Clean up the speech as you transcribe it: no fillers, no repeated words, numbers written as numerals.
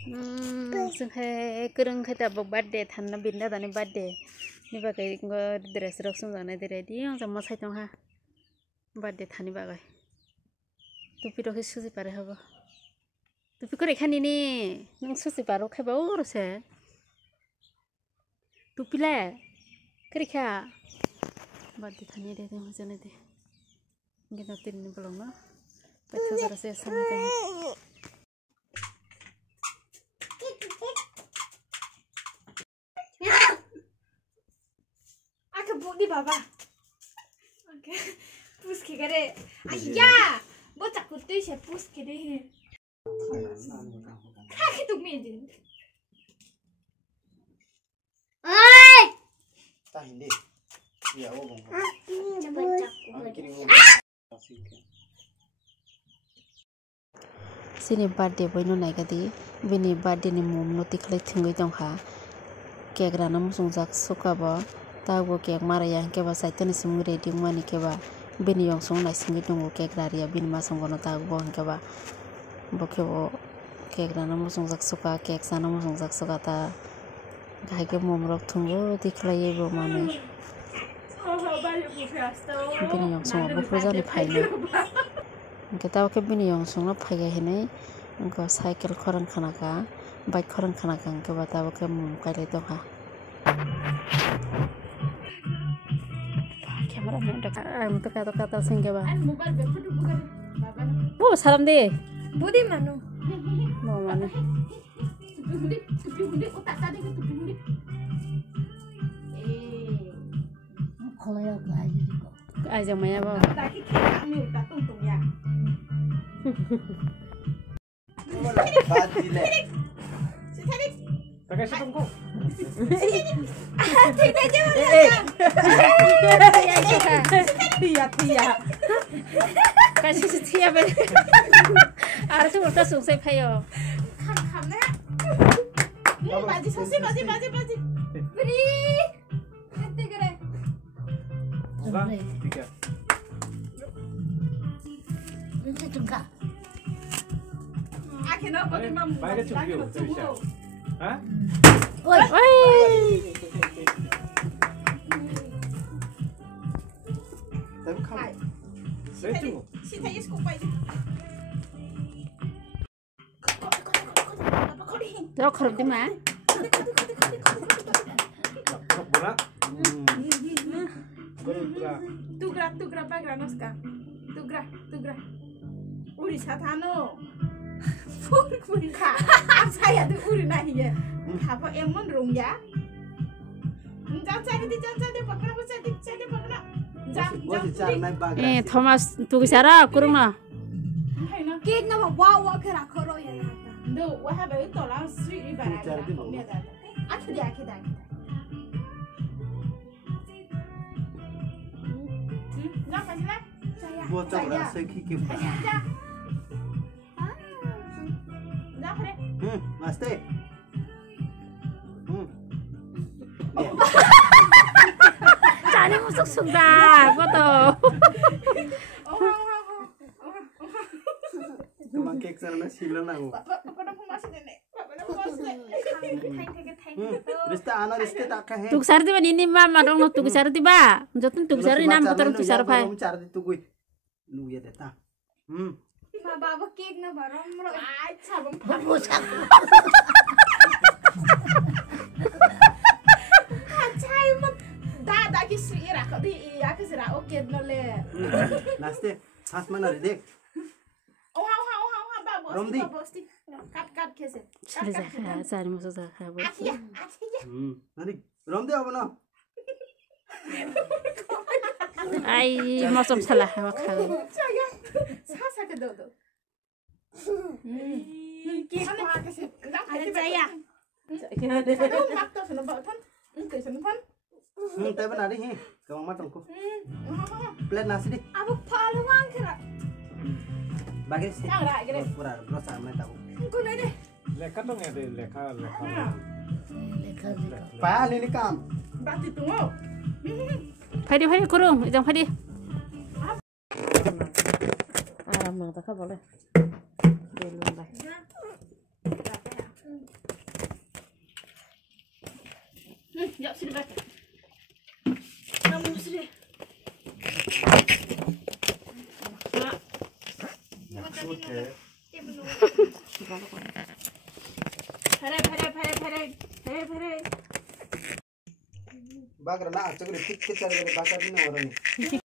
जोंहाय गोरोंखाय दाबो बार्थडे थानना बिना दानि बार्थडे नि बागै ड्रेस रक संजानाय देरेदि आं मोसाय दं हा बार्थडे थानि बागै टुपि रखै सुजि पारे हबो टुपि को रेखानि ने नों सुजि पारो खायबा रसे टुपिला करिखा बार्थडे थानि दे मोजाने दे गिना तिननि बलंग ना बाथो जरासे समय दे Di baba, oke, pus ke kare, ayah, bocah kutu sih pus ke deh, kaki tuh meja, ay, tahin deh, ya oh bang, sini birthday boy no naik adi, bini birthday ni mum no tiklek tinggal dong ha, kayak rana musung jak suka ba. Tahu kek mara yang keba saitani semua ready mani keba bini yang song nai singi tunggu kek raria bini masong kono tahu boh keba bokebo kek rana musong jak suka kek sana musong jak suka ta gai ke momrok tunggu diklai bo mani bini yang song bokro jani phaina kita ke bini yang song na phaiga hene engko cycle khorang khana ka bike khorang khana ka keba tahu ke mum kailai dong ha untuk kata-kata sehingga bah. Oh salam deh. budi mano, Mau mana? tupi otak tadi ke tupi hundi. Kalau yang lain juga. Aja maya bah. Tadi kita ni otak tuntung ya. pakai setungku. Tidak jangan. Tia. Kasih setia ben. Harus urta sungsai payo. Kam na. Ni baji sosi baji. Beri. Hati kere. Sudah, tiga. Ini tunggu. Akhirnya bagi mamu. Baiknya cukup, bisa. Hah? Oi. Tapi kamu, saya tunggu. Sita isku baji. Terus kerap di mana? Berat. Berat. Tugra bagra noska. Tugra. Uri satano. Pur ka. Saya tu uri nahi ya. Apa emon rong ya? Jangan cari pakna cari pakna. Thomas tu kisara kurung na. Kek nama wow kera koro ya. Do wah baru tolong street ni barang. Akhirnya. Jangan lah. Bocah berasa kikip. Maste. Cari musuk sudah, foto. Kemang kek sana silang aku. Rista tak kah? Tuk sar tiba ini mama dong tuk sar tiba. Jotun tuk sar ini nam putar tuk sar pai. Cari tugui. Lu ya deta. Baba kek na barom ro. Ay, sabang Bagus. Acai mah. Dah kisri ira kau di iya kisra oke nole. Naste, has mana dek? Oh, babu. Romdi. Kat kese. Cari musuk sar. Asia. Nanti Romdi apa no? Ay, masuk salah wakal. Saya. Sasa ke dodo. Kek apa kese? Ada saya. Aduh, makto sana bautan. Ke sana pan. Tapi nari he, kemang matangku. Plate nasi di. Abu palu mangkira. Bagus sih. Yang rak gede. Pura, pura sama tahu. Engko nade. Leka dong ya deh, leka. Lekas. Pak, ini kam. Berarti tunggu. Padi kurung, jangan padi. Mang tak boleh. Belum lah. Yuk sini baca. Kamu sini. Pare. Bagra na, cakri fit ke chale gare baka din na orani.